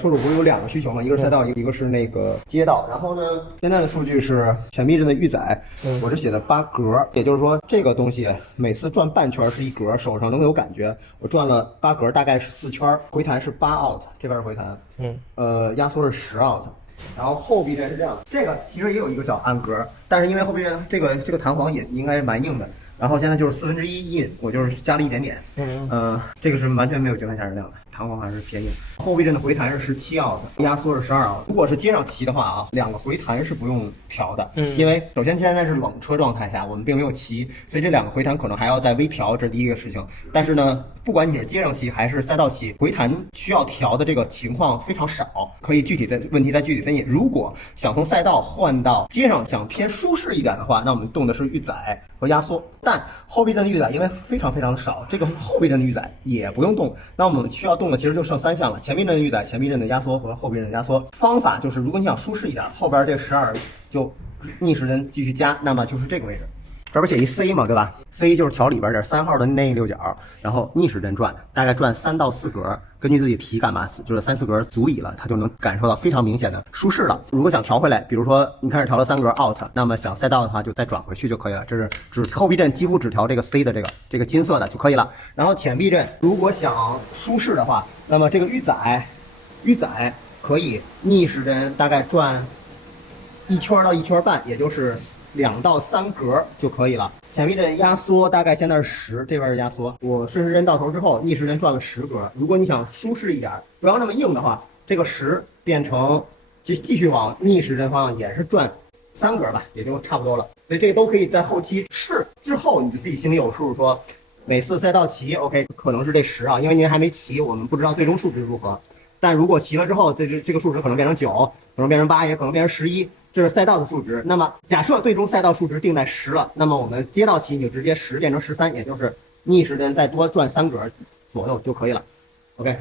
车主不是有2个需求吗？一个是赛道，一个是那个街道。然后呢，现在的数据是前避震的预载，我是写的8格，也就是说这个东西每次转半圈是1格，手上能有感觉。我转了8格，大概是4圈，回弹是8 out， 这边是回弹，压缩是10 out。然后后避震是这样，这个其实也有一个小暗格，但是因为后避震这个弹簧也应该蛮硬的。然后现在就是1/4印，我就是加了一点点，这个是完全没有节拍下震量的，弹簧还是偏硬。后避震的回弹是17 out， 压缩是12 out。如果是街上骑的话啊，2个回弹是不用调的，因为首先现在是冷车状态下，我们并没有骑，所以这2个回弹可能还要再微调，这是第一个事情。但是呢，不管你是街上骑还是赛道骑，回弹需要调的这个情况非常少，可以具体的问题再具体分析。如果想从赛道换到街上，想偏舒适一点的话，那我们动的是预载和压缩。但后避震的预载因为非常的少，这个后避震的预载也不用动，那我们需要动的其实就剩3项了：前避震的预载、前避震的压缩和后避震的压缩。方法就是，如果你想舒适一点，后边这个12就逆时针继续加，那么就是这个位置。这不写一 C 嘛，对吧 ？C 就是调里边这3号的内六角，然后逆时针转，大概转3到4格，根据自己体感吧，就是3、4格足矣了，它就能感受到非常明显的舒适了。如果想调回来，比如说你开始调了3格 out， 那么想赛道的话就再转回去就可以了。这是后避震几乎只调这个 C 的这个金色的就可以了。然后前避震如果想舒适的话，那么这个预载可以逆时针大概转1圈到1圈半，也就是2到3格就可以了。前避震压缩大概现在是10，这边是压缩。我顺时针到头之后，逆时针转了10格。如果你想舒适一点，不要那么硬的话，这个10变成继续往逆时针方向也是转3格吧，也就差不多了。所以这个都可以在后期试之后，你就自己心里有数，说每次赛道骑 OK 可能是这10啊，因为您还没骑，我们不知道最终数值如何。但如果骑了之后，这个数值可能变成9，可能变成8，也可能变成11。这是赛道的数值。那么假设最终赛道数值定在10了，那么我们街道骑你就直接10变成13，也就是逆时针再多转3格左右就可以了。OK。